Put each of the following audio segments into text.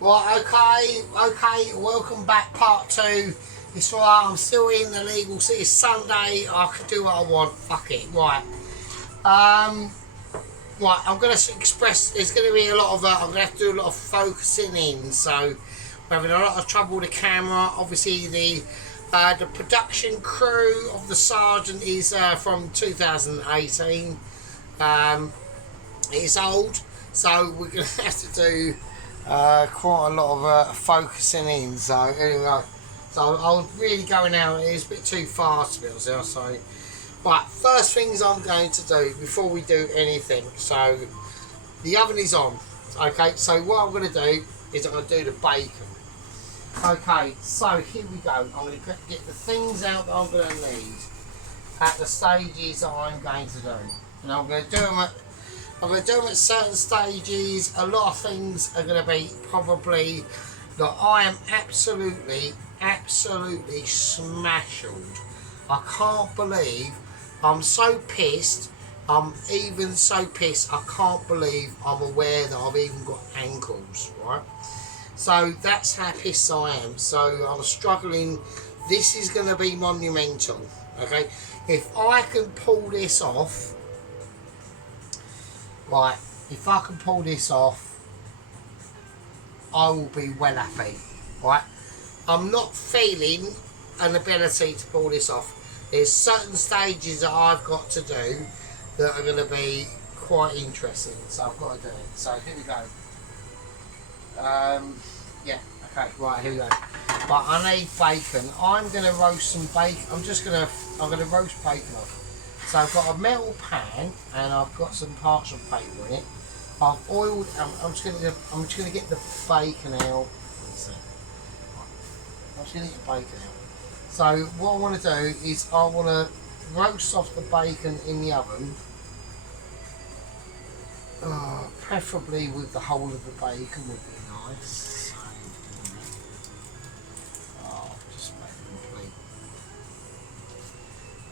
Right, okay, welcome back, part two. It's right, I'm still in the legal city. It's Sunday, I can do what I want, fuck it, right. Right, I'm going to express, there's going to be a lot of, I'm going to have to do a lot of focusing in, so we're having a lot of trouble with the camera. Obviously the production crew of the Sergeant is from 2018. It's old, so we're going to have to do quite a lot of focusing in. So anyway, so I was really going out. It's a bit too fast to be honest. So, right, first things I'm going to do before we do anything. So the oven is on. Okay, so what I'm going to do is I'm going to do the bacon. Okay, so here we go. I'm going to get the things out that I'm going to need at the stages that I'm going to do, and I'm going to do them at certain stages. A lot of things are going to be probably that I am absolutely smashed. I can't believe I'm so pissed. I'm even so pissed I can't believe I'm aware that I've even got ankles, right? So that's how pissed I am. So I'm struggling. This is going to be monumental, okay? If I can pull this off, right, if I can pull this off, I will be well happy, right? I'm not feeling an ability to pull this off. There's certain stages that I've got to do that are going to be quite interesting, so I've got to do it. So here we go. Yeah, okay, right, here we go. But I need bacon. I'm going to roast some bacon. I'm going to roast bacon off. So I've got a metal pan and I've got some parchment paper in it. I've oiled. I'm just going to get the bacon out. I'm just going to get the bacon out. So what I want to do is I want to roast off the bacon in the oven. Preferably with the whole of the bacon would be nice.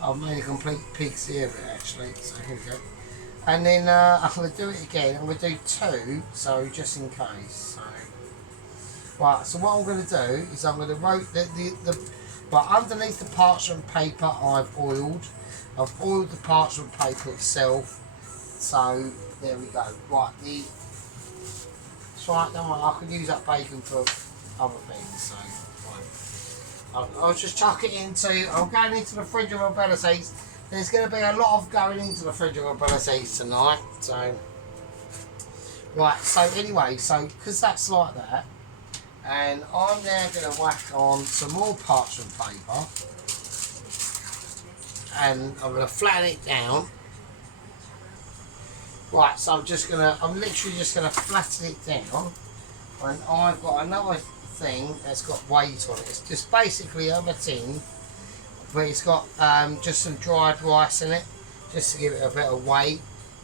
I've made a complete pig's ear of it actually, so here we go. And then I'm going to do it again. I'm going to do two, so just in case. So, right, so what I'm going to do is I'm going to roast but underneath the parchment paper I've oiled the parchment paper itself. So there we go. Right, that's right, don't worry, I can use that bacon for other things, so right. I'll just chuck it I'm going into the fridge of abilities. There's going to be a lot of going into the fridge of abilities tonight, so right, so anyway, so because that's like that, and I'm now going to whack on some more parchment paper, and I'm going to flatten it down. Right, so I'm literally just going to flatten it down, and I've got another thing that's got weight on it. It's just basically a tin, but it's got just some dried rice in it, just to give it a bit of weight.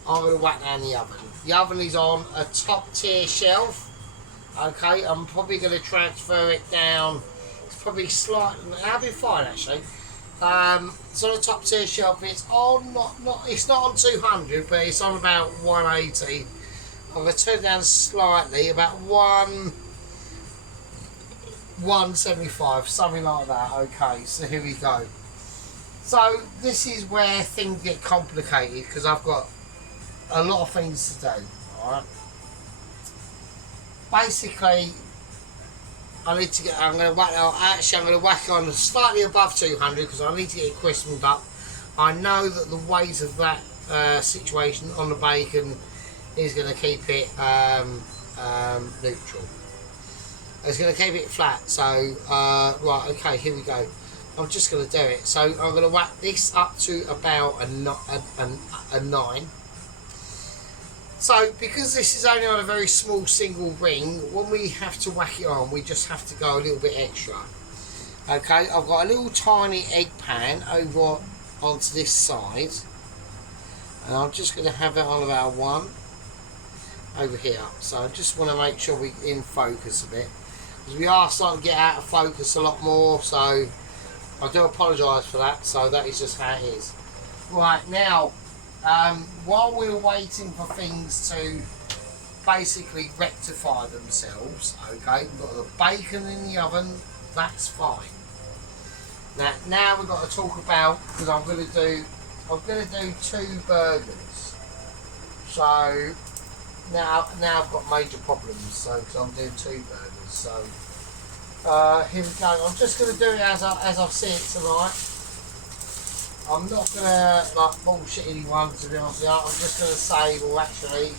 I'm going to whack down the oven. The oven is on a top tier shelf. Okay, I'm probably going to transfer it down. It's probably slightly, that'll be fine actually. It's on a top tier shelf. It's on it's not on 200, but it's on about 180. I'm going to turn it down slightly, about 175, something like that. Okay, so here we go. So this is where things get complicated because I've got a lot of things to do. Alright. Basically, I'm going to whack on slightly above 200 because I need to get it crispened up. I know that the weight of that situation on the bacon is going to keep it neutral. It's going to keep it flat. So, right, okay, here we go. I'm just going to do it. So I'm going to whack this up to about a 9. So because this is only on a very small single ring, when we have to whack it on, we just have to go a little bit extra. Okay, I've got a little tiny egg pan over onto this side, and I'm just going to have it on about 1 over here. So I just want to make sure we're in focus a bit, because we are starting to get out of focus a lot more, so I do apologise for that. So that is just how it is. Right, now while we're waiting for things to basically rectify themselves. Okay, we've got the bacon in the oven, that's fine. Now we've got to talk about, because I'm going to do 2 burgers. So now I've got major problems. So because I'm doing 2 burgers. So here we go. I'm just going to do it as I see it tonight. I'm not going to like bullshit anyone, to be honest with you. I'm just going to say, well, actually,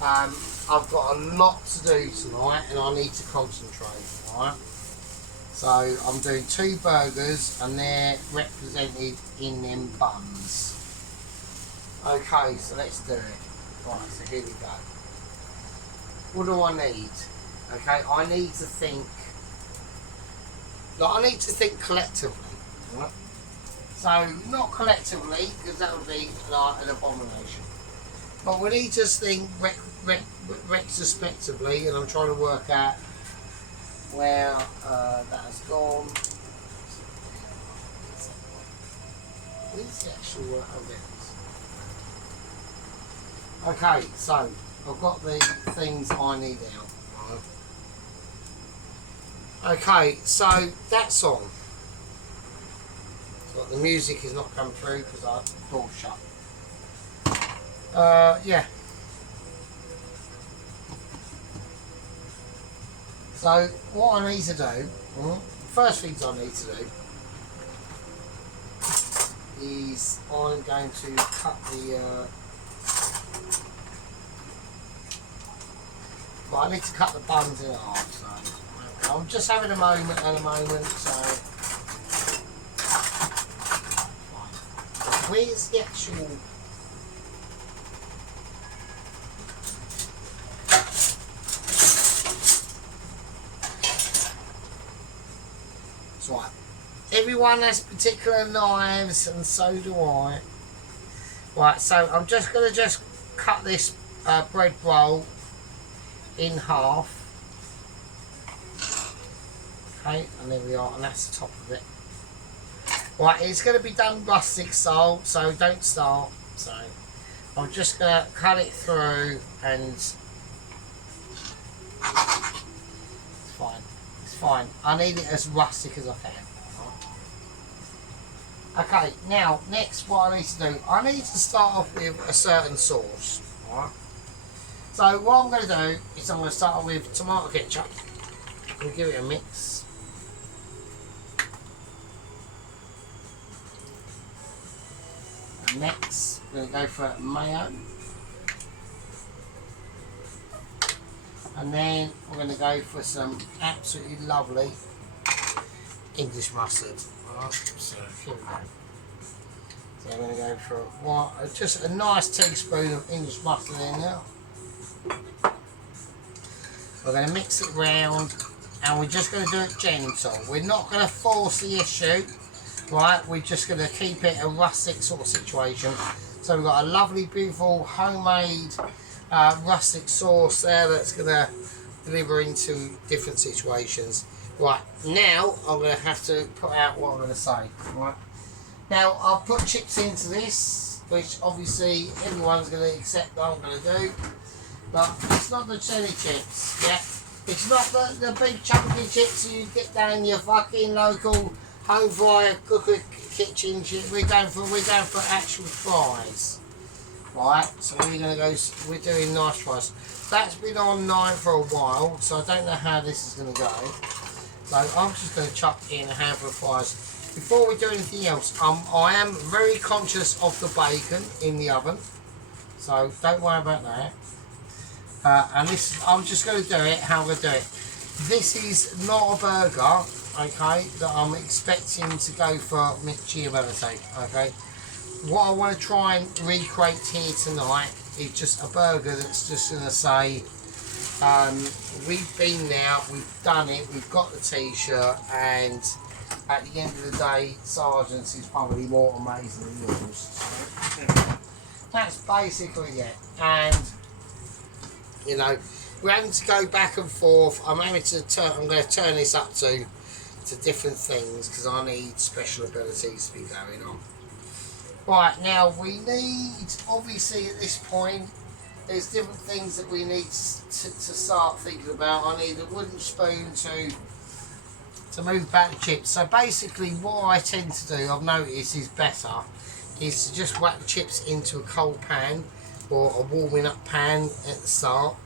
I've got a lot to do tonight, and I need to concentrate. Right. So I'm doing 2 burgers, and they're represented in them buns. Okay, so let's do it. Right, so here we go. What do I need? Okay, I need to think. Like, I need to think collectively. Right? So not collectively, because that would be like an abomination. But we need to think retrospectively, and I'm trying to work out where that has gone. Where's the actual okay, so I've got the things I need out. Right. Okay, so that's on. So the music is not coming through because our door's shut. Yeah. So what I need to do, first things I need to do is I'm going to cut the well, I need to cut the buns in half, so I'm just having a moment so where's the actual right. Everyone has particular knives, and so do I. Right, so I'm just going to cut this bread roll in half. Okay, and there we are, and that's the top of it. Right, it's going to be done rustic style, so don't start. So I'm just going to cut it through, and it's fine. It's fine. I need it as rustic as I can. Okay, now next what I need to do, I need to start off with a certain sauce. Alright. So what I'm going to do is I'm going to start off with tomato ketchup. I'm going to give it a mix. And next, I'm going to go for mayo. And then I'm going to go for some absolutely lovely English mustard. Alright, so here we go. So I'm going to go for just a nice teaspoon of English mustard in there. We're going to mix it round, and we're just going to do it gentle. We're not going to force the issue, right? We're just going to keep it a rustic sort of situation. So we've got a lovely, beautiful, homemade rustic sauce there that's going to deliver into different situations. Right, now I'm going to have to put out what I'm going to say. Right, now I'll put chips into this, which obviously everyone's going to accept that I'm going to do. But it's not the chili chips, yeah? It's not the big chunky chips you get down your fucking local home fryer cooker kitchen shit. We're going for actual fries. Right, so we're doing nice fries. That's been online for a while, so I don't know how this is going to go. So I'm just going to chuck in a handful of fries. Before we do anything else, I am very conscious of the bacon in the oven, so don't worry about that. And this, I'm just going to do it how I'm going to do it. This is not a burger, okay, that I'm expecting to go for McGiability, okay. What I want to try and recreate here tonight is just a burger that's just going to say, we've been there, we've done it, we've got the t-shirt, and at the end of the day, Sergeant's is probably more amazing than yours. So, that's basically it. And you know, we're having to go back and forth. I'm going to turn this up to different things because I need special abilities to be going on. Right, now we need, obviously at this point, there's different things that we need to start thinking about. I need a wooden spoon to move back the chips. So basically what I tend to do, I've noticed is better, is to just whack the chips into a cold pan or a warming up pan at the start.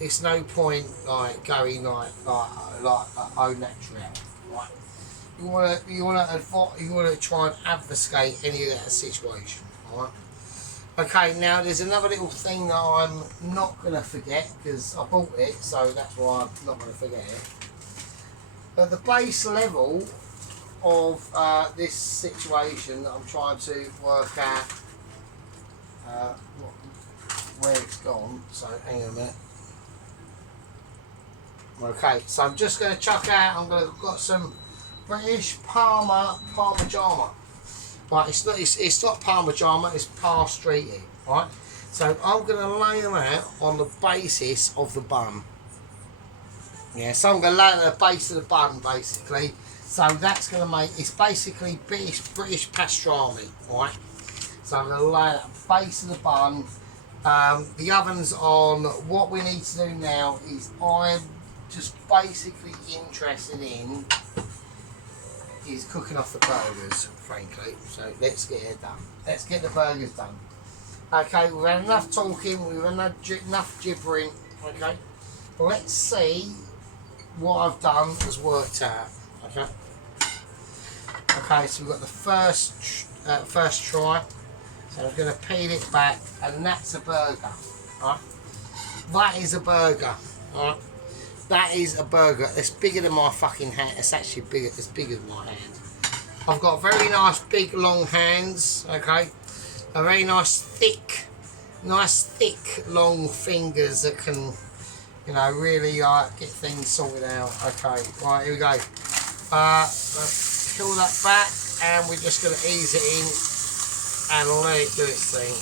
It's no point like going like au naturel. Right? You wanna try and obfuscate any of that situation. Alright. Okay, now there's another little thing that I'm not gonna forget because I bought it, so that's why I'm not gonna forget it. But the base level of this situation that I'm trying to work out where it's gone. So hang on a minute. Okay, so I'm just going to chuck out. Got some British Parmigiana. Right, it's not Parmigiana, it's Par Streety. Right, so I'm going to lay them out on the basis of the bun. Yeah, so I'm going to lay it at the base of the bun basically. So that's going to make, it's basically British pastrami. Right, so I'm going to lay it at the base of the bun. The oven's on. What we need to do now is I'm just basically interested in is cooking off the burgers, frankly. So let's get it done. Let's get the burgers done. Okay, we've had enough talking, we've had enough gibbering. Okay, well, let's see what I've done has worked out. Okay. Okay, so we've got the first try. So I'm going to peel it back, and that's a burger. Right? That is a burger. Right? That is a burger. It's bigger than my fucking hand. It's actually bigger. It's bigger than my hand. I've got very nice, big, long hands. Okay, a very nice, thick, long fingers that can, you know, really get things sorted out. Okay, right, here we go. Let's peel that back, and we're just going to ease it in and let it do its thing.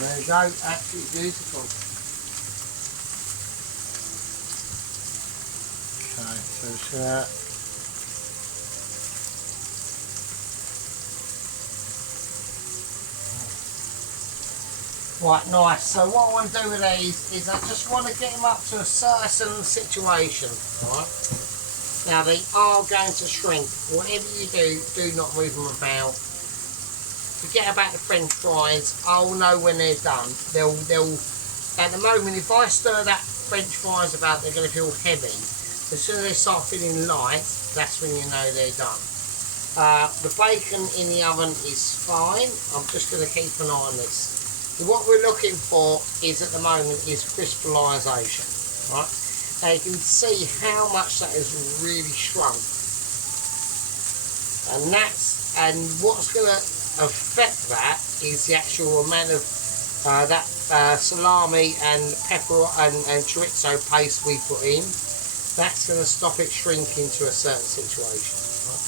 There you go, absolutely beautiful. Okay, so it's right, nice. So what I want to do with these is I just want to get them up to a certain situation, right? Now they are going to shrink. Whatever you do not move them about. Forget about the French fries. I'll know when they're done. They'll. At the moment, if I stir that French fries about, they're going to feel heavy. As soon as they start feeling light, that's when you know they're done. The bacon in the oven is fine. I'm just going to keep an eye on this. So what we're looking for is at the moment is crystallization. Right? Now you can see how much that has really shrunk, and what's going to affect that is the actual amount of that salami and pepper and chorizo paste we put in. That's going to stop it shrinking to a certain situation. Right?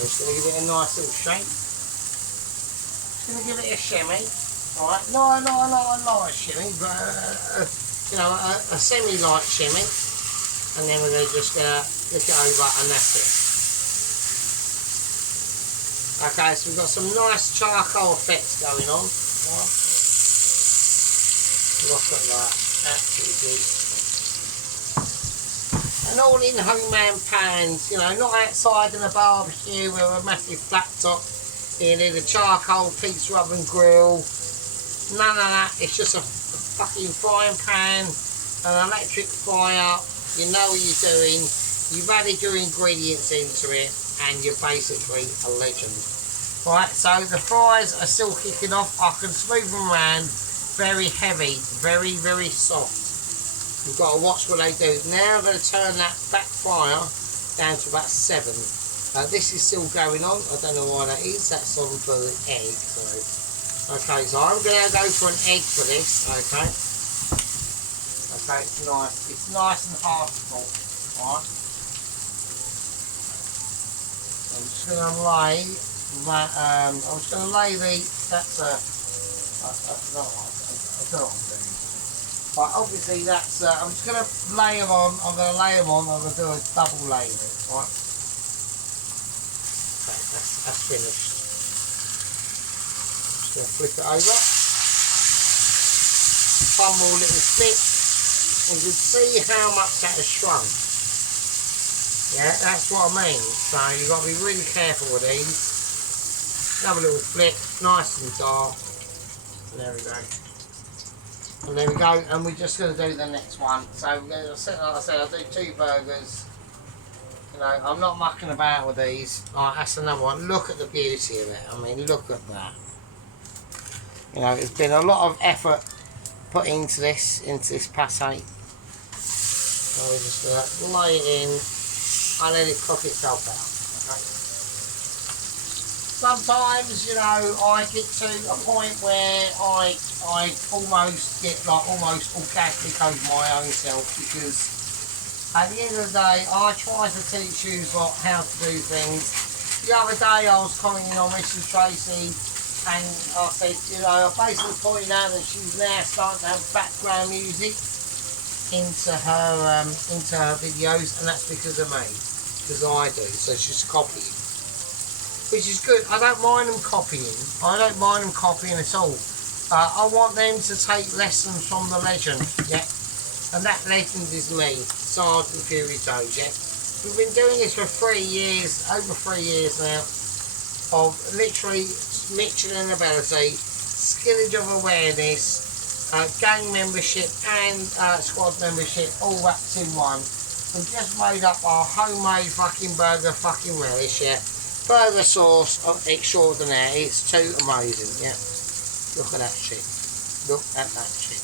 I'm just going to give it a nice little shake. Just going to give it a shimmy. Alright, not a light shimmy, but you know, a semi-light shimmy. And then we're going to just look it over, and that's it. Okay, so we've got some nice charcoal effects going on. Right. Look at that, absolutely beautiful. And all in homemade pans, you know, not outside in a barbecue with a massive flat top. You need a charcoal pizza oven grill. None of that, it's just a fucking frying pan, an electric fryer. You know what you're doing, you've added your ingredients into it, and you're basically a legend. Right, so the fries are still kicking off. I can smooth them around. Very heavy, very, very soft. You've got to watch what they do. Now I'm going to turn that back fryer down to about 7. This is still going on. I don't know why that is. That's on for the egg. So, okay, so I'm going to go for an egg for this. Okay. Okay, it's nice. It's nice and heartful. Alright. I'm just going to lay that. I'm just going to lay that's a. I don't know what I'm doing. But obviously that's. I'm just going to lay them on. I'm going to lay them on. I'm going to do a double layering. Right. Okay, that's finished. Gonna flip it over. One more little flip. And you can see how much that has shrunk. Yeah, that's what I mean. So you've got to be really careful with these. Another little flip, nice and dark. And there we go. And there we go. And we're just going to do the next one. So we're going to, like I said, I'll do 2 burgers. You know, I'm not mucking about with these. Right, that's another one. Look at the beauty of it. I mean, look at that. You know, there's been a lot of effort put into this pate. So we're just going to lay it in and let it cook itself out. Okay. Sometimes, you know, I get to a point where I almost get like almost orgasmic over my own self, because at the end of the day, I try to teach you how to do things. The other day I was commenting on Mrs. Tracy, and I said, you know, I basically pointed out that she's now starting to have background music into her videos, and that's because of me, because I do. So she's copying, which is good. I don't mind them copying. I don't mind them copying at all. I want them to take lessons from the legend, yeah. And that legend is me, Sergeant Fury Toes, yeah. We've been doing this for 3 years, over 3 years now, of literally Michelin ability, skillage of awareness, gang membership and squad membership all wrapped in one. We've just made up our homemade fucking burger fucking relish, yeah. Burger sauce extraordinaire. It's too amazing, yeah. Look at that shit. Look at that shit.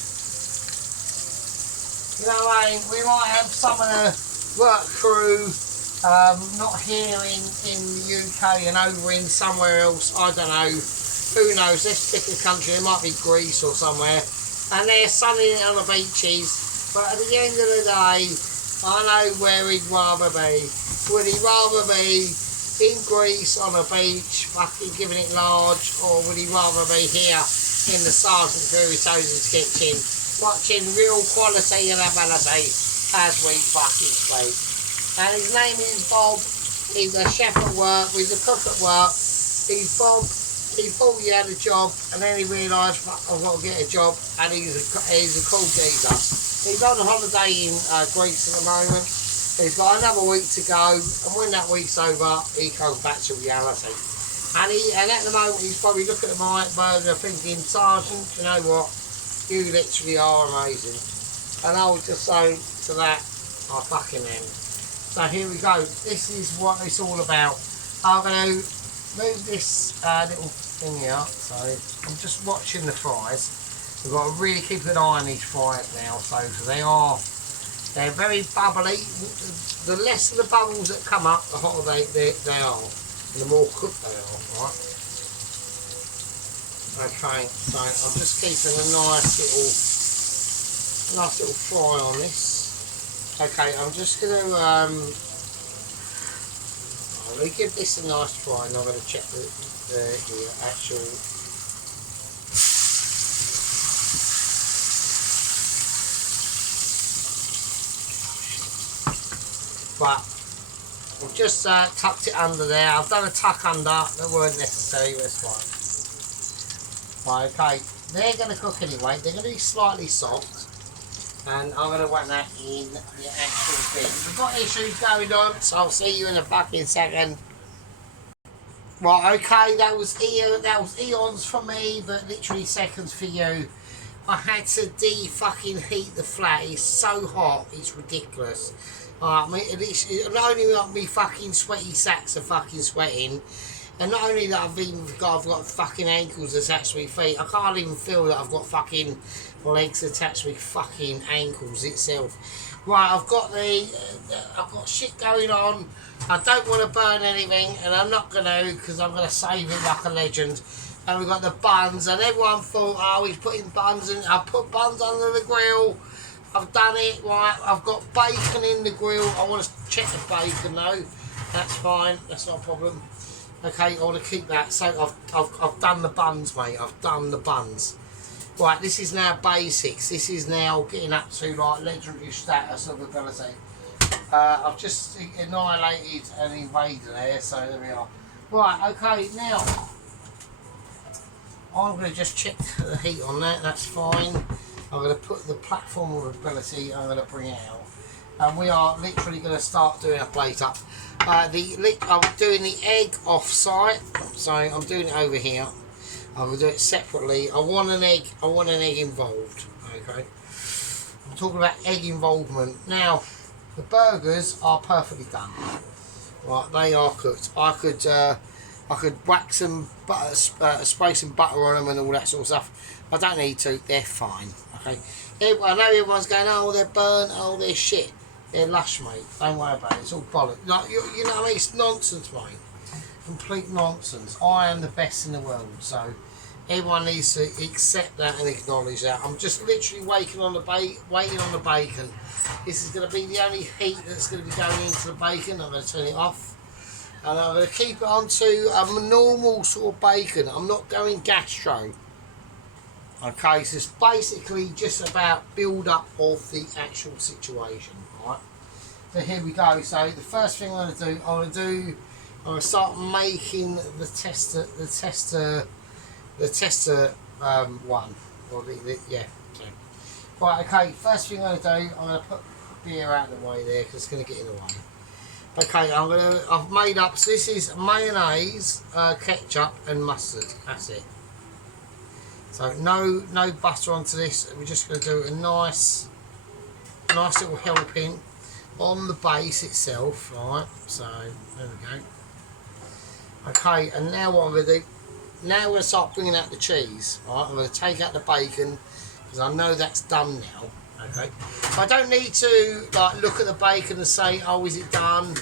You know, we might have some of the work crew not here in the UK and over in somewhere else. I don't know. Who knows? Let's pick a country. It might be Greece or somewhere. And they're sunning it on the beaches. But at the end of the day, I know where he'd rather be. Would he rather be in Greece on a beach, fucking giving it large, or would he rather be here in the Sergeant Fury Toes' kitchen, watching real quality and ability as we fucking speak? And his name is Bob. He's a chef at work, he's a cook at work. He's Bob. He thought he had a job, and then he realised, I've got to get a job, and he's a cool geezer. He's on holiday in Greece at the moment. He's got another week to go, and when that week's over, he comes back to reality. And at the moment, he's probably looking at my burger thinking, Sergeant, you know what, you literally are amazing. And I would just say to that, I fucking am. So here we go. This is what it's all about. I'm going to move this little thing here. So I'm just watching the fries. We've got to really keep an eye on these fries now. So they're very bubbly. The less of the bubbles that come up, the hotter they are, and the more cooked they are. Right. Okay. So I'm just keeping a nice little fry on this. Okay, I'm just going to let me give this a nice fry, and I'm going to check the actual. But I've just tucked it under there. I've done a tuck under that weren't necessary. That's fine. Right, okay, they're going to cook anyway. They're going to be slightly soft. And I'm going to whack that in the actual thing. We've got issues going on, so I'll see you in a fucking second. Right, okay, that was eons for me, but literally seconds for you. I had to fucking heat the flat. It's so hot, it's ridiculous. I mean, it not only got me fucking sweaty sacks of fucking sweating, and not only that I've got fucking ankles attached to my feet. I can't even feel that I've got fucking legs attached to my fucking ankles itself. Right, I've got shit going on. I don't want to burn anything, and I'm not going to, because I'm going to save it like a legend. And we've got the buns, and everyone thought, oh, he's putting buns in. I put buns under the grill. I've done it, right. I've got bacon in the grill. I want to check the bacon though. That's fine. That's not a problem. Okay, I want to keep that. So I've done the buns, mate. I've done the buns. Right, this is now basics. This is now getting up to like legendary status of ability. I've just annihilated an invader there, so there we are. Right, okay, now I'm going to just check the heat on that. That's fine. I'm going to put the platform of ability. I'm going to bring it out. And we are literally going to start doing a plate up. I'm doing the egg off site, so I'm doing it over here. I'm going to do it separately. I want an egg involved. Okay. I'm talking about egg involvement. Now, the burgers are perfectly done. Right, they are cooked. I could whack some butter, spray some butter on them and all that sort of stuff. I don't need to. They're fine. Okay. I know everyone's going, oh, they're burnt. Oh, they're shit. They're lush, mate. Don't worry about it. It's all bollocks. Like, you know what I mean? It's nonsense, mate. Complete nonsense. I am the best in the world, so everyone needs to accept that and acknowledge that. I'm just literally waiting on the bacon. This is going to be the only heat that's going to be going into the bacon. I'm going to turn it off, and I'm going to keep it onto a normal sort of bacon. I'm not going gastro. Okay, so it's basically just about build up of the actual situation. Right. So here we go. So the first thing I'm going to start making the tester one, or yeah. So, right, okay. First thing I'm going to put beer out of the way there because it's going to get in the way. Okay, I've made up. So this is mayonnaise, ketchup, and mustard. That's it. So no butter onto this. We're just going to do a nice little helping on the base itself. Right. So there we go. Okay, and now what I'm going to do, now we're going to start bringing out the cheese. Right, I'm going to take out the bacon, because I know that's done now. Okay, I don't need to like look at the bacon and say, oh, is it done?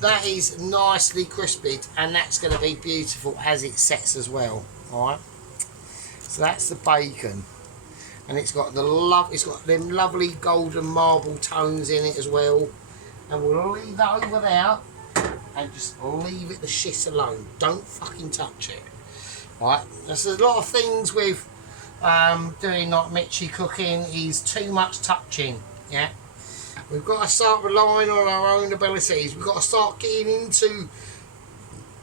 That is nicely crispied, and that's going to be beautiful as it sets as well. Alright, so that's the bacon, and it's got them lovely golden marble tones in it as well. And we'll leave that over there and just leave it the shit alone. Don't fucking touch it. Right, there's a lot of things with doing like Mitchy cooking is too much touching. Yeah, we've got to start relying on our own abilities. We've got to start getting into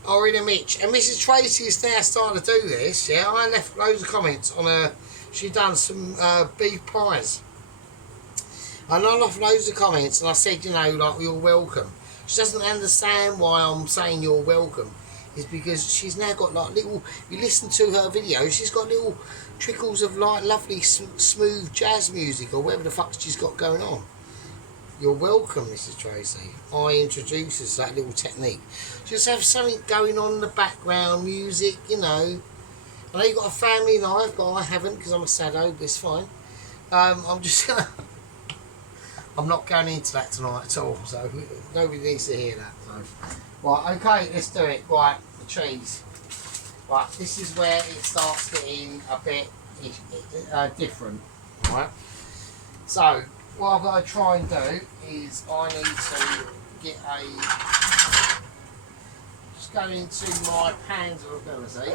our inner Mitch. And Mrs. Tracy is now starting to do this. Yeah, I left loads of comments on her. She done some beef pies. And I left loads of comments, and I said, you know, like, you're welcome. She doesn't understand why I'm saying you're welcome. Is because she's now got like little, you listen to her videos, she's got little trickles of like lovely smooth jazz music or whatever the fuck she's got going on. You're welcome, Mrs. Tracy. I introduce us that little technique. Just have something going on in the background, music, you know. I know you've got a family life, but I haven't because I'm a sado, but it's fine. I'm just gonna... I'm not going into that tonight at all, so nobody needs to hear that. So. Right, okay, let's do it. Right, the cheese. Right, this is where it starts getting a bit different. Right. So, what I've got to try and do is I need to get just go into my pans of ability.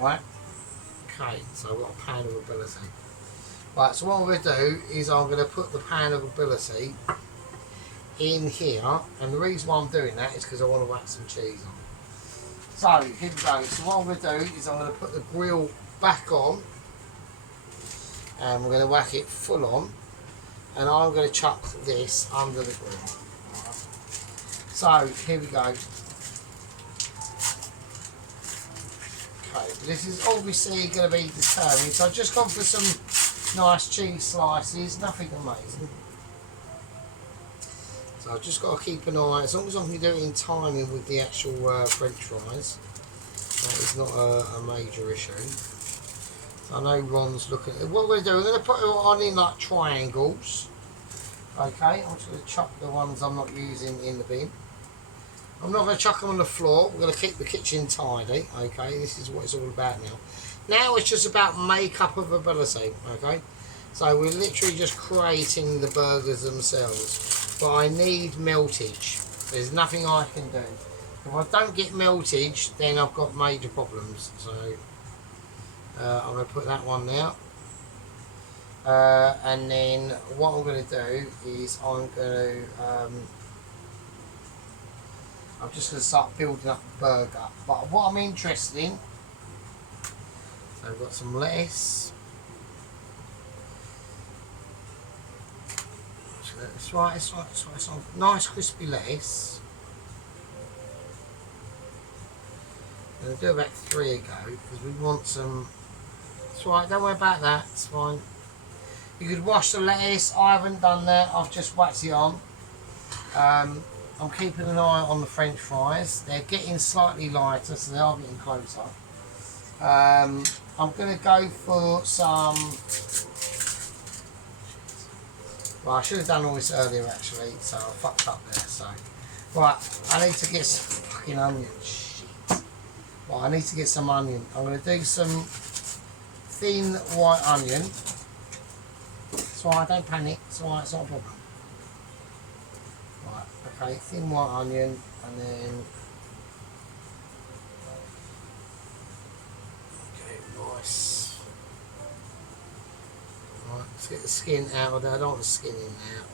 Right. Okay, so I've got a pan of ability. Right, so what I'm going to do is I'm going to put the pan of ability in here, and the reason why I'm doing that is because I want to whack some cheese on. So, here we go. So what I'm going to do is I'm going to put the grill back on, and we're going to whack it full on, and I'm going to chuck this under the grill. Right. So, here we go. Okay, this is obviously going to be determined, so I've just gone for some nice cheese slices, nothing amazing. So I've just got to keep an eye, as long as I can do it in timing with the actual French fries, that is not a major issue. So I know Ron's looking at it. What we're going to do, we're going to put it on in like triangles. Okay, I'm just going to chuck the ones I'm not using in the bin. I'm not going to chuck them on the floor, we're going to keep the kitchen tidy. Okay, this is what it's all about now. Now it's just about makeup of ability, okay? So we're literally just creating the burgers themselves. But I need meltage. There's nothing I can do. If I don't get meltage, then I've got major problems. So I'm going to put that one there. And then what I'm going to do is I'm just going to start building up the burger. But what I'm interested in So we've got some lettuce. It's right, it's on nice crispy lettuce. I'm going to do about 3 a go because we want some. It's right, don't worry about that, it's fine. You could wash the lettuce, I haven't done that, I've just whacked it on. I'm keeping an eye on the French fries. They're getting slightly lighter, so they are getting closer. I'm going to go for some. Well, I should have done all this earlier actually, so I fucked up there. So, right, I need to get some fucking onion. Shit. Right, I need to get some onion. I'm going to do some thin white onion. It's alright, don't panic. It's alright, it's not a problem. Right, okay, thin white onion, and then. Nice. Right, let's get the skin out of there. I don't want the skin in there.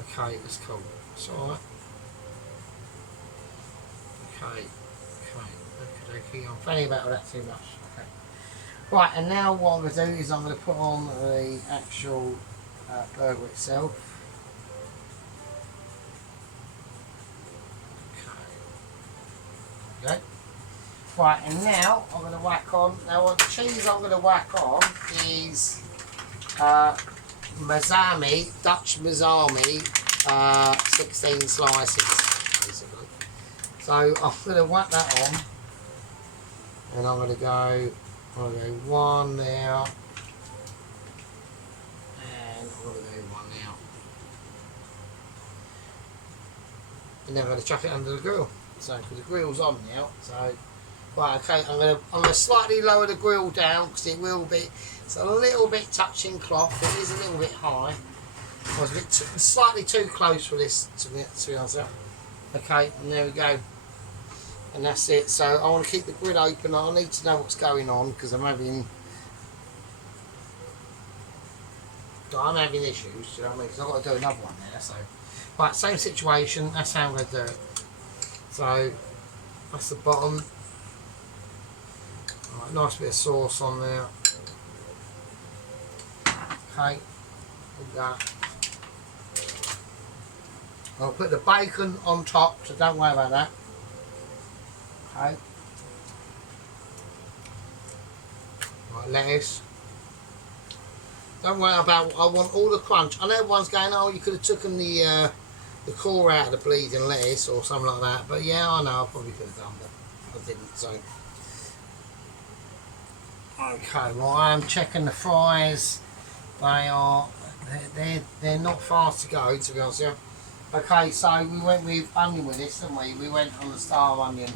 Okay, that's cool. It's alright. Okay. I'm fanning about that too much. Okay. Right, and now what I'm going to do is I'm going to put on the actual burger itself. Okay. Right, and now I'm going to whack on. Now, what the cheese I'm going to whack on is Mazami, Dutch Mazami, 16 slices, basically. So I'm going to whack that on, and I'm going to go 1 there, and I'm going to do 1 there. And then I'm going to chuck it under the grill. So, because the grill's on now, so. Right, okay, I'm gonna slightly lower the grill down because it will be. It's a little bit touching cloth. It is a little bit high. I was a bit slightly too close for this to be honest. Okay, and there we go. And that's it. So I want to keep the grill open. I need to know what's going on because I'm having issues. You know what I mean? Because I've got to do another one there. So, right, same situation. That's how I'm gonna do it. So that's the bottom. Right, nice bit of sauce on there. Okay, like that. I'll put the bacon on top, so don't worry about that. Okay. Right, lettuce. Don't worry about. I want all the crunch. I know everyone's going, "Oh, you could have taken the core out of the bleeding lettuce or something like that." But yeah, I know I probably could have done, but I didn't. So. Okay, well I am checking the fries. They're not fast to go, to be honest with you. Okay, so we went with onion with this, didn't we? We went on the star onion.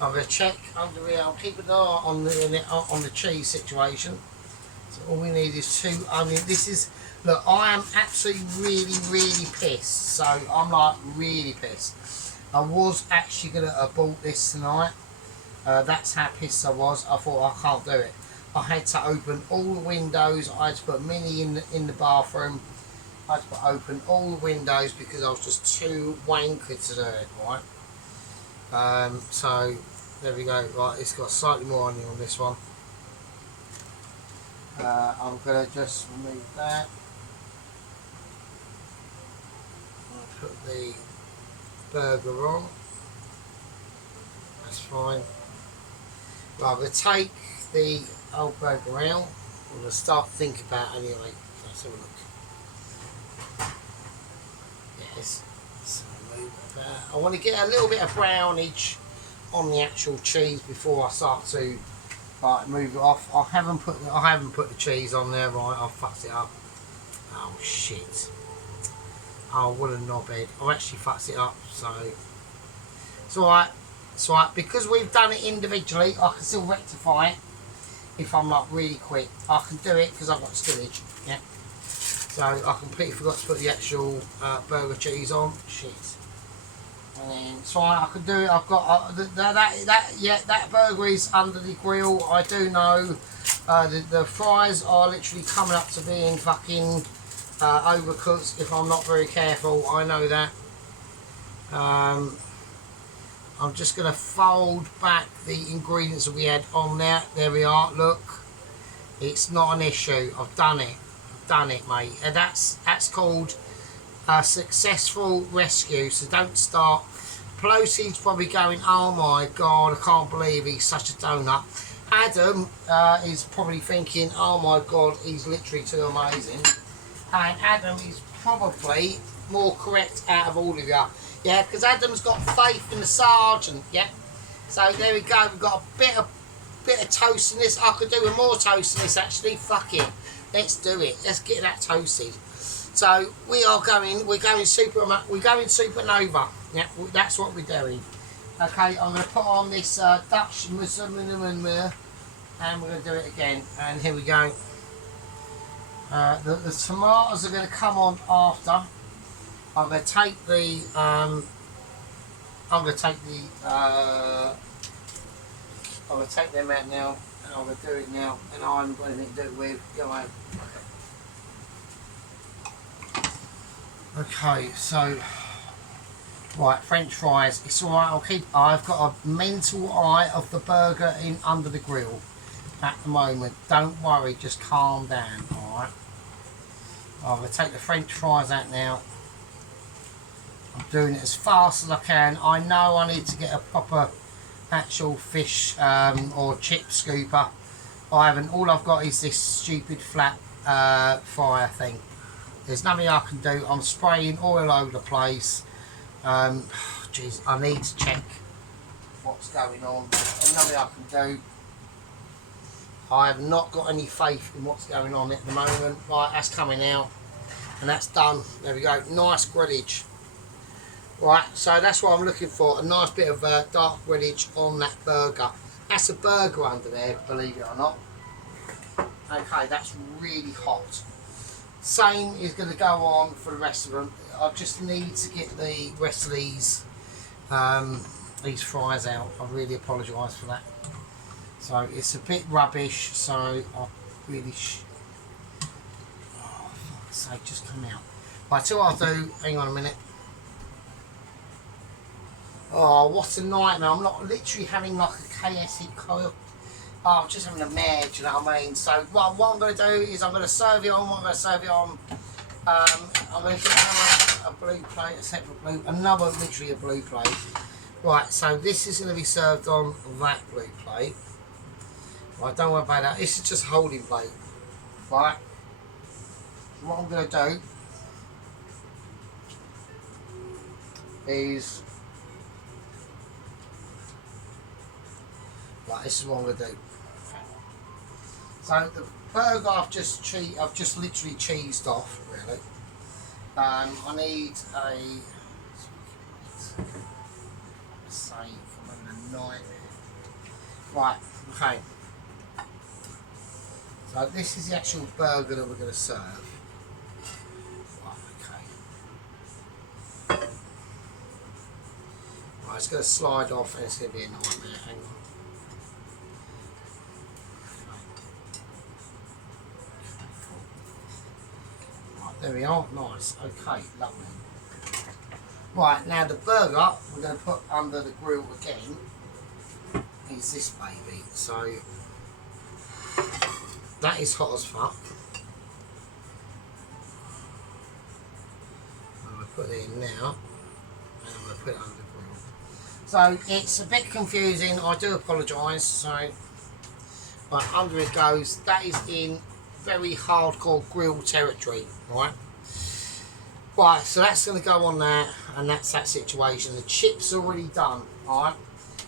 I'm going to check under here. I'll keep an eye on the cheese situation. So all we need is 2 onions. This is, look, I am absolutely really pissed. So I'm like really pissed. I was actually going to have bought this tonight. That's how pissed I was. I thought I can't do it. I had to open all the windows. I had to put Minnie in the bathroom. I had to put open all the windows because I was just too wankered to do it, right? So there we go. Right, it's got slightly more onion on this one. I'm gonna just remove that. I'll put the burger on. That's fine. Right, I'm gonna take the old burger out. I'm going to start thinking about anyway. Let's have a look. Yes. So move that. I want to get a little bit of brownage on the actual cheese before I start to move it off. I haven't put the cheese on there, right? I've fucked it up. Oh shit. Oh, what a knobhead. I've actually fucked it up, so it's alright. It's alright. Because we've done it individually, I can still rectify it. If I'm like really quick, I can do it because I've got spillage. Yeah. So I completely forgot to put the actual burger cheese on. Shit. And then so I can do it. I've got that burger is under the grill. I do know the fries are literally coming up to being fucking overcooked if I'm not very careful. I know that. I'm just going to fold back the ingredients that we had on there. There we are, look. It's not an issue. I've done it. I've done it, mate. And that's called a successful rescue. So don't start. Pelosi's probably going, oh my God, I can't believe he's such a donut. Adam is probably thinking, oh my God, he's literally too amazing. And Adam is probably more correct out of all of you. Yeah, because Adam's got faith in the sergeant. Yeah. So there we go. We've got a bit of toast in this. I could do with more toast in this actually. Fuck it. Let's do it. Let's get that toasted. So we're going supernova. Yeah, that's what we're doing. Okay, I'm going to put on this Dutch and we're going to do it again. And here we go. The tomatoes are going to come on after. I'm going to take the I'm going to take them out now, and I'm going to do it now, and I haven't got anything to do it with. Go on. Okay, so right, French fries. It's all right. I've got a mental eye of the burger in under the grill at the moment. Don't worry, just calm down. All right. I'm going to take the French fries out now. I'm doing it as fast as I can. I know I need to get a proper actual fish or chip scooper. I haven't. All I've got is this stupid flat fryer thing. There's nothing I can do. I'm spraying oil over the place. Jeez, I need to check what's going on. There's nothing I can do. I have not got any faith in what's going on at the moment. Right, that's coming out. And that's done. There we go. Nice grillage. Right, so that's what I'm looking for. A nice bit of dark grillage on that burger. That's a burger under there, believe it or not. Okay, that's really hot. Same is going to go on for the rest of them. I just need to get the rest of these fries out. I really apologise for that. So it's a bit rubbish, so I really oh, for fuck's sake, just come out. Right, so what I'll do, hang on a minute. Oh, what a nightmare. I'm not literally having like a KFC coil. Oh, I'm just having a mare, do you know what I mean? So what I'm going to do is I'm going to serve it on. I'm going to serve it on. I'm going to get a blue plate, a separate blue, literally a blue plate. Right, so this is going to be served on that blue plate. Right, don't worry about that. This is just holding plate. Right. What I'm going to do is... Right, this is what I'm going to do. So the burger I've just literally cheesed off, really. I need a save from a nightmare. Right, okay. So this is the actual burger that we're going to serve. Right, okay. Right, it's going to slide off and it's going to be a nightmare. Hang on. There we are, nice, okay, lovely. Right, now the burger we're going to put under the grill again is this baby. So that is hot as fuck. I'm going to put it in now and I'm going to put it under the grill. So it's a bit confusing, I do apologise. So right, under it goes. That is in very hardcore grill territory, right? Right, so that's going to go on there, and that's that situation. The chips are already done, alright?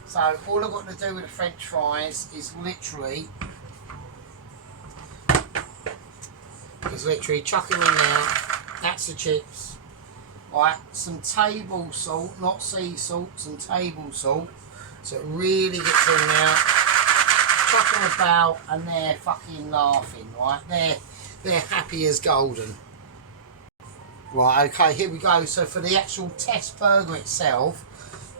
So all I've got to do with the French fries is literally chuck them in there. That's the chips. Right, some table salt, not sea salt, some table salt, so it really gets in there. Chuck them about, and they're fucking laughing, right? They're happy as golden. Right, okay, here we go. So for the actual test burger itself,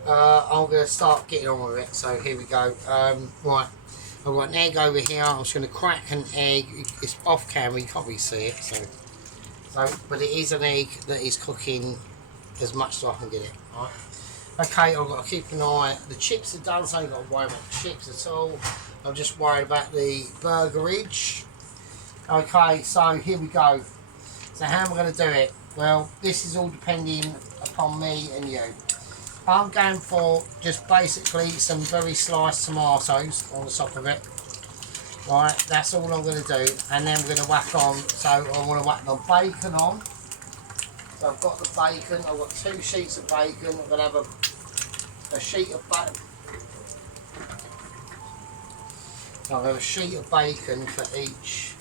I'm going to start getting on with it. So here we go. Right, I've got an egg over here. I'm just going to crack an egg. It's off camera, you can't really see it. So, but it is an egg that is cooking as much as I can get it. Right. Okay, I've got to keep an eye. The chips are done, so I ain't got to worry about the chips at all. I'm just worried about the burgerage. Okay, so here we go. So how am I going to do it? Well, this is all depending upon me and you. I'm going for just basically some very sliced tomatoes on the top of it. Right, that's all I'm going to do. And then we're going to whack on, so I want to whack the bacon on. So I've got the bacon, I've got 2 sheets of bacon. I'm going to have a sheet of bacon. So I'll have a sheet of bacon for each.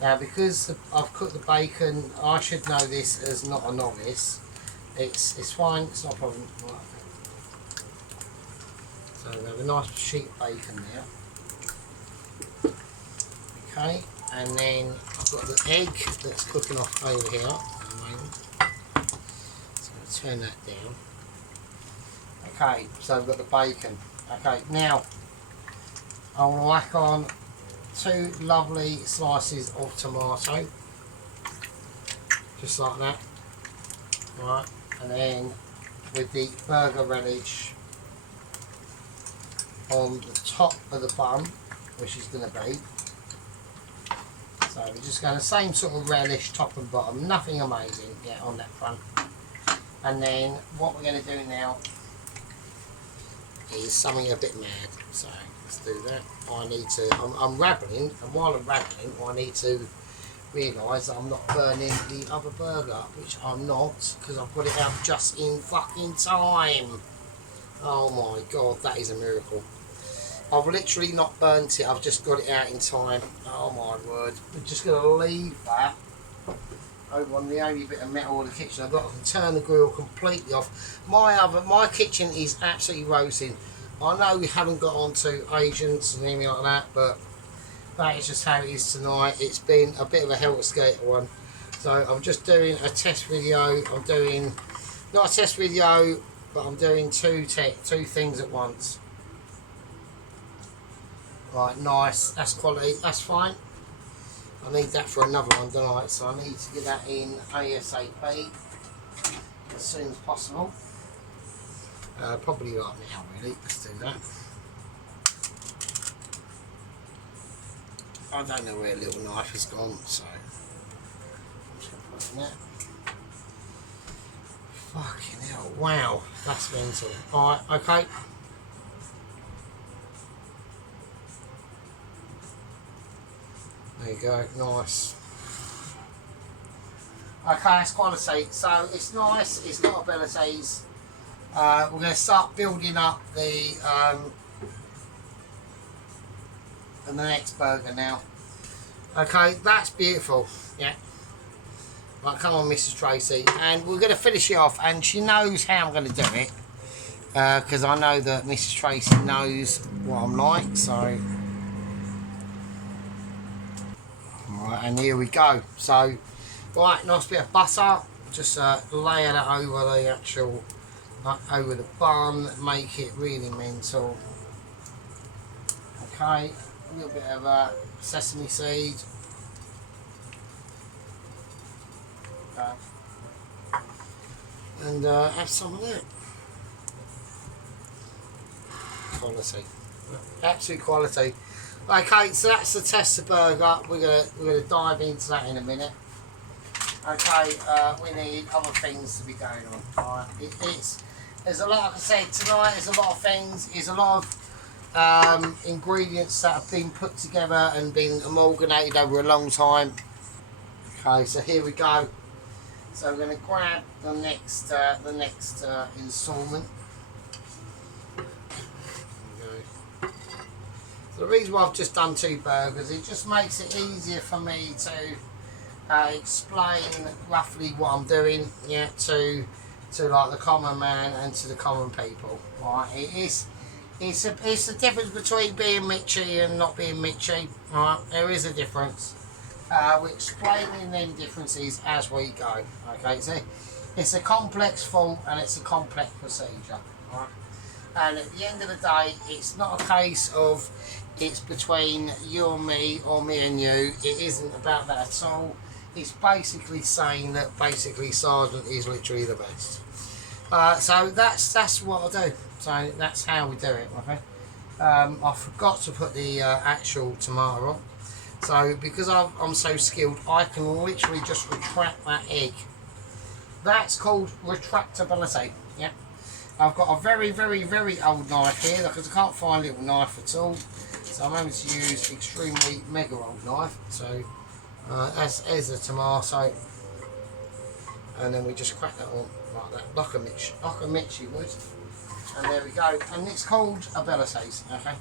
Now, because I've cooked the bacon, I should know this as not a novice. It's fine, it's not a problem. Right. So we have a nice sheet of bacon there. Okay, and then I've got the egg that's cooking off over here at the moment. So I'll turn that down. Okay, so we've got the bacon. Okay, now I want to whack on 2 lovely slices of tomato, just like that. Right, and then with the burger relish on the top of the bun, which is going to be. So we're just going the same sort of relish, top and bottom, nothing amazing yet on that front. And then what we're going to do now is something a bit mad. So let's do that. I'm rattling, and while I'm rattling, I need to realise that I'm not burning the other burger, which I'm not, because I've got it out just in fucking time. Oh my god, that is a miracle. I've literally not burnt it, I've just got it out in time. Oh my word. We're just going to leave that over on the only bit of metal in the kitchen I've got. I can turn the grill completely off. My kitchen is absolutely roasting. I know we haven't got onto agents and anything like that, but that is just how it is tonight. It's been a bit of a helter-skelter one. So I'm just doing a test video. I'm doing, not a test video, but I'm doing two things at once. Right, nice, that's quality, that's fine. I need that for another one tonight, so I need to get that in ASAP as soon as possible. Probably right now, really. Let's do that. I don't know where little knife has gone, so I'm just going to put it in there. Fucking hell, wow, that's mental. Alright, okay. There you go, nice. Okay, that's quality. So it's nice, it's got abilities. We're going to start building up the next burger now. Okay, that's beautiful. Yeah. Right, come on, Mrs. Tracy. And we're going to finish it off, and she knows how I'm going to do it. Because I know that Mrs. Tracy knows what I'm like, so... Alright, and here we go. So, right, nice bit of butter. Just layer that over the actual, over the bun, make it really mental. Okay, a little bit of sesame seed. Okay. And have some of that. Quality, absolute quality. Okay, so that's the tester burger. We're gonna dive into that in a minute. Okay, we need other things to be going on. Alright, there's a lot. Like I said, tonight there's a lot of things. There's a lot of ingredients that have been put together and been amalgamated over a long time. Okay, so here we go. So we're gonna grab the next installment. So the reason why I've just done 2 burgers, it just makes it easier for me to explain roughly what I'm doing, yeah, to like the common man and to the common people. Right, it's the difference between being Mitchy and not being Mitchy. Right, there is a difference. We're explaining them differences as we go. Okay, so it's a complex fault and it's a complex procedure. Right. And at the end of the day, it's not a case of it's between you and me or me and you. It isn't about that at all. It's basically saying that basically Sergeant is literally the best. So that's what I do. So that's how we do it. Okay. I forgot to put the actual tomato on. So because I'm so skilled, I can literally just retract that egg. That's called retractability. Yeah. I've got a very, very, very old knife here because I can't find a little knife at all. So I'm having to use extremely mega old knife. So as a tomato, and then we just crack that on like that, like a mitch you would. And there we go. And it's called a Belisaise, okay?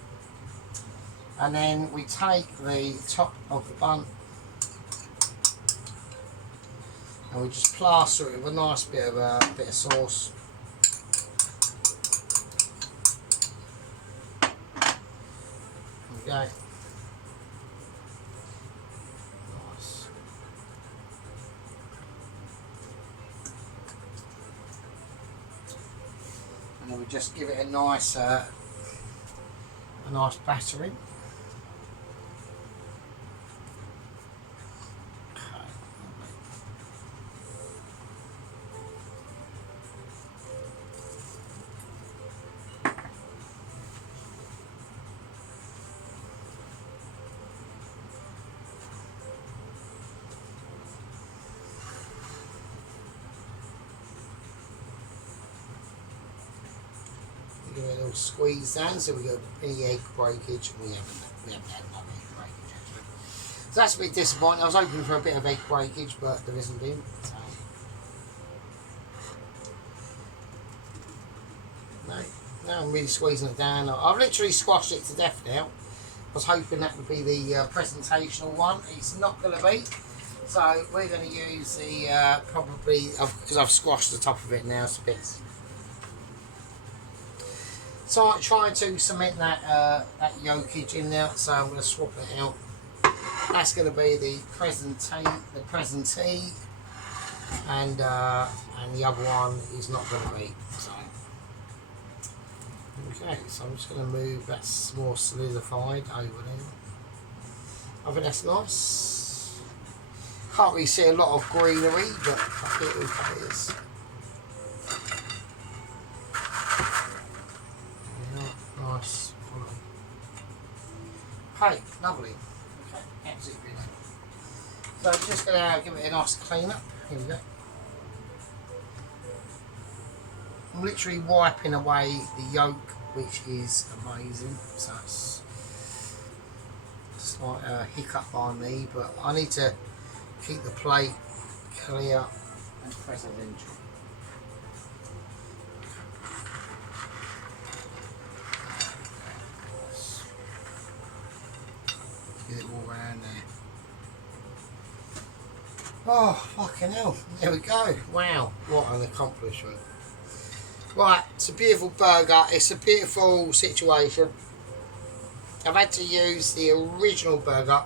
And then we take the top of the bun and we just plaster it with a nice bit of sauce. There we go. Nice. And then we just give it a nice battering. Give it a little squeeze down so we got any egg breakage. We haven't had no egg breakage actually. So that's a bit disappointing. I was hoping for a bit of egg breakage, but there isn't been. So. No, I'm really squeezing it down. I've literally squashed it to death now. I was hoping that would be the presentational one. It's not going to be. So we're going to use the probably, because I've squashed the top of it now to bits. So I'm trying to cement that yolkage in there, so I'm going to swap it out. That's going to be the presentee, and the other one is not going to be. So okay, so I'm just going to move that more solidified over there. I think that's nice. Can't really see a lot of greenery, but I think it is. Nice. Okay, lovely. Okay, absolutely brilliant. So I'm just going to give it a nice clean up. Here we go. I'm literally wiping away the yolk, which is amazing. So it's like a hiccup by me, but I need to keep the plate clear and presidential. Get it all around there. Oh, fucking hell. There we go. Wow, what an accomplishment. Right, it's a beautiful burger. It's a beautiful situation. I've had to use the original burger.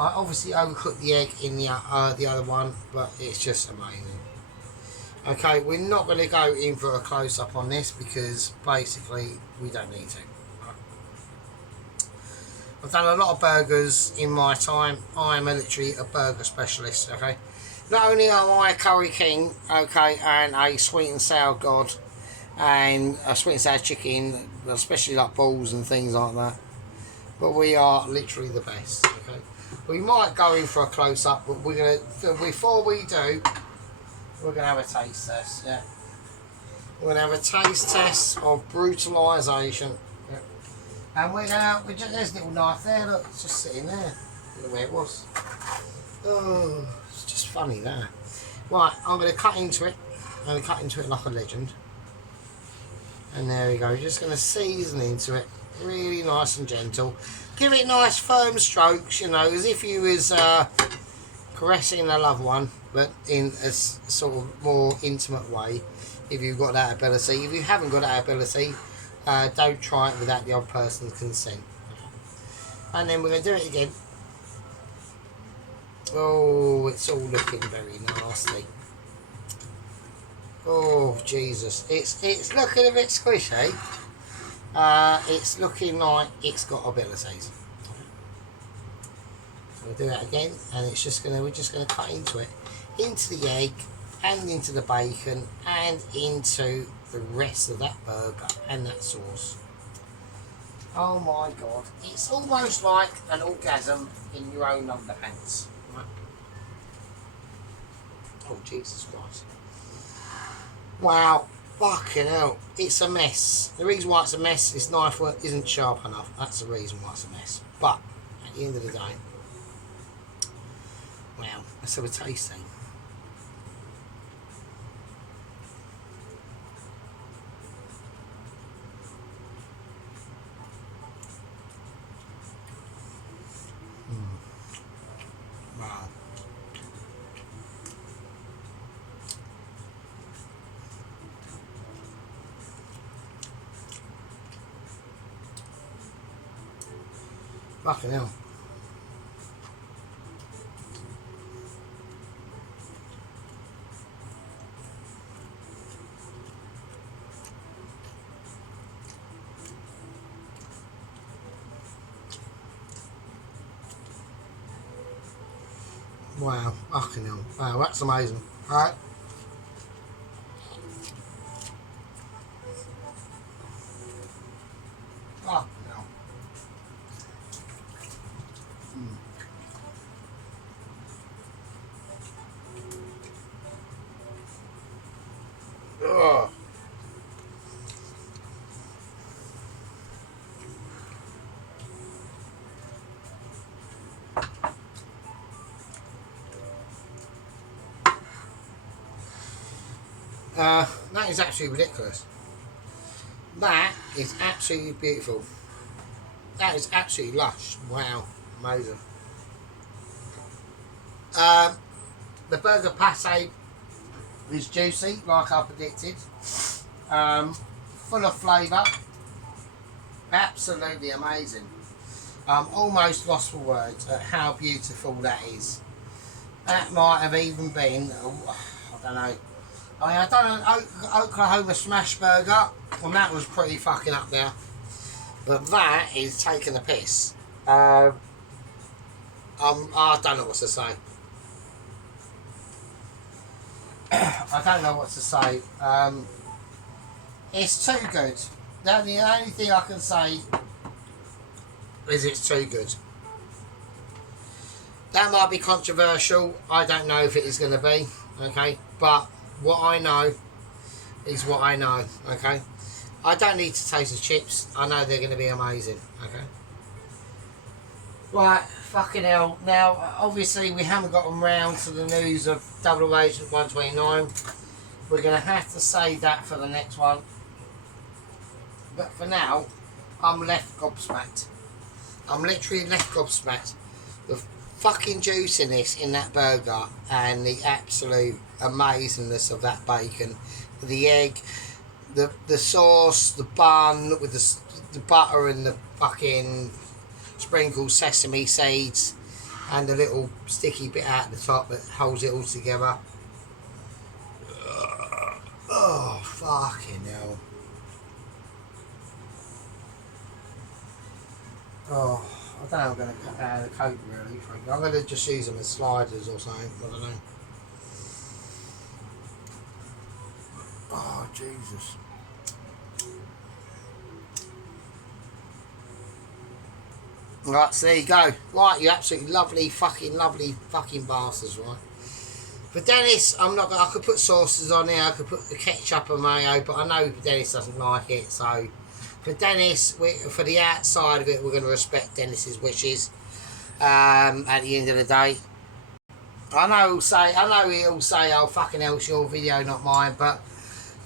I obviously overcooked the egg in the other one, but it's just amazing. Okay, we're not going to go in for a close-up on this because basically we don't need to. I've done a lot of burgers in my time. I am literally a burger specialist, okay? Not only am I a curry king, okay, and a sweet and sour god, and a sweet and sour chicken, especially like balls and things like that, but we are literally the best, okay? We might go in for a close-up, but we're going to, before we do, we're going to have a taste test, yeah? We're going to have a taste test of brutalisation. And there's a little knife there, look, it's just sitting there. Look where it was. Oh, it's just funny there. Right, I'm going to cut into it. I'm going to cut into it like a legend. And there we go, just going to season into it. Really nice and gentle. Give it nice firm strokes, you know, as if you was caressing a loved one, but in a sort of more intimate way, if you've got that ability. If you haven't got that ability, don't try it without the other person's consent. And then we're going to do it again. Oh, it's all looking very nasty. Oh, Jesus. It's looking a bit squishy. It's looking like it's got abilities. So we'll do that again, and we're just going to cut into it, into the egg, and into the bacon and into the rest of that burger and that sauce. Oh my god, it's almost like an orgasm in your own underpants. Right? Oh Jesus Christ. Wow, fucking hell, it's a mess. The reason why it's a mess is knife work isn't sharp enough. That's the reason why it's a mess. But at the end of the day, wow, let's have a tasting. Wow. Fucking hell. Wow, fucking hell. Wow, that's amazing. Alright. Oh, no. Ugh. That is absolutely ridiculous. That is absolutely beautiful. That is absolutely lush. Wow, amazing. The burger pate is juicy, like I predicted. Full of flavour. Absolutely amazing. I'm almost lost for words at how beautiful that is. That might have even been, I don't know. I don't know, Oklahoma smash burger, and that was pretty fucking up there. But that is taking the piss. I don't know what to say. I don't know what to say. It's too good. The only thing I can say is it's too good. That might be controversial. I don't know if it is going to be. Okay, but what I know is what I know. Okay, I don't need to taste the chips. I know they're going to be amazing. Okay. Right, fucking hell. Now, obviously, we haven't gotten round to the news of Double Agent 129. We're going to have to save that for the next one. But for now, I'm left gobsmacked. I'm literally left gobsmacked. The fucking juiciness in that burger and the absolute amazingness of that bacon. The egg, the sauce, the bun with the butter and the fucking sprinkled sesame seeds and the little sticky bit out the top that holds it all together. Oh, fucking hell. Oh, I don't know how I'm going to cut out of the coat really. I'm going to just use them as sliders or something. I don't know. Oh, Jesus. Right, so there you go. Right, you absolutely lovely fucking bastards, right? For Dennis, I'm not gonna, I could put sauces on there, I could put the ketchup and mayo, but I know Dennis doesn't like it, so for Dennis, for the outside of it, we're going to respect Dennis's wishes. At the end of the day, I know he'll say, "Oh fucking hell, it's your video, not mine." But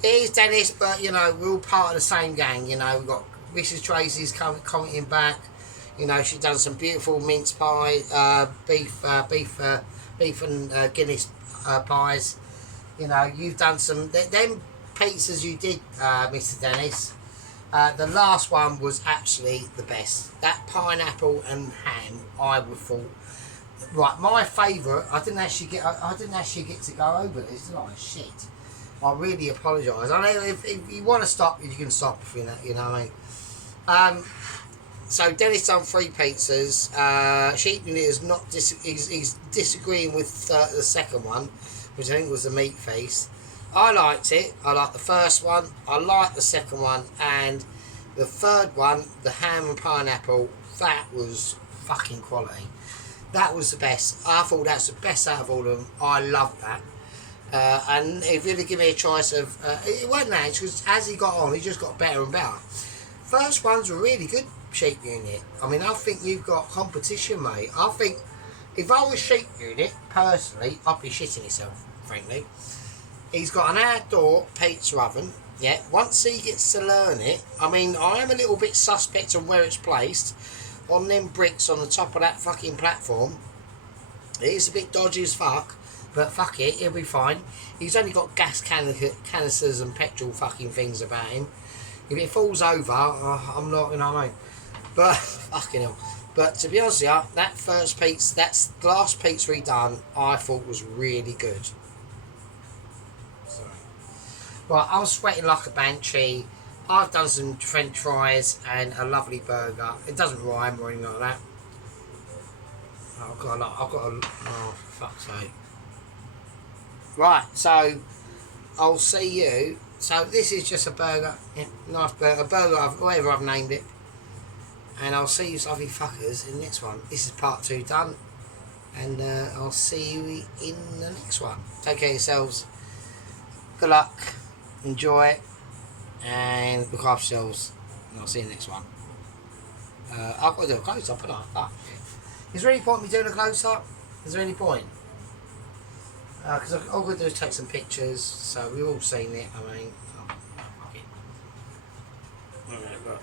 it is Dennis. But you know, we're all part of the same gang. You know, we've got Mrs. Tracy's commenting back. You know, she's done some beautiful mince pie, beef and Guinness pies. You know, you've done some them pizzas you did, Mr. Dennis. The last one was actually the best. That pineapple and ham, I would thought. Right, my favourite. I didn't actually get to go over this. Did I? Shit. I really apologise. I know if you want to stop, you can stop. If you know what I mean. So Dennis done 3 pizzas. Sheepney is not he's disagreeing with the second one, which I think was the meat feast. I liked it. I liked the first one. I liked the second one, and the third one, the ham and pineapple, that was fucking quality. That was the best. I thought that's the best out of all of them. I loved that. And if you'd have given me a choice of, it wasn't that, because as he got on, he just got better and better. First ones were really good, Sheep Unit. I mean, I think you've got competition, mate. I think if I was Sheep Unit, personally, I'd be shitting myself, frankly. He's got an outdoor pizza oven. Yeah, once he gets to learn it, I mean, I am a little bit suspect on where it's placed. On them bricks on the top of that fucking platform. It is a bit dodgy as fuck, but fuck it, he'll be fine. He's only got gas canisters and petrol fucking things about him. If it falls over, I'm not, you know what I mean? But, fucking hell. But to be honest with you, that first pizza, that's the last pizza he done, I thought was really good. Sorry. Right, I was sweating like a banshee. I've done some French fries and a lovely burger. It doesn't rhyme or anything like that. I've got a, oh, fuck's sake. Right, so I'll see you. So this is just a burger, yeah, nice burger, whatever I've named it. And I'll see you lovely fuckers in the next one. This is part 2 done. And I'll see you in the next one. Take care of yourselves. Good luck. Enjoy. And look after yourselves. And I'll see you in the next one. I've got to do a close-up, haven't I? Fuck. Is there any point in me doing a close-up? Is there any point? Because all I'm going to do is take some pictures. So we've all seen it. I mean, oh, fuck it. Alright, look.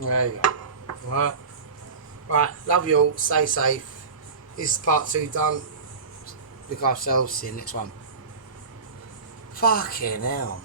There you go. Right, love you all. Stay safe. This is part 2 done. Look after yourselves. See you next one. Fucking hell.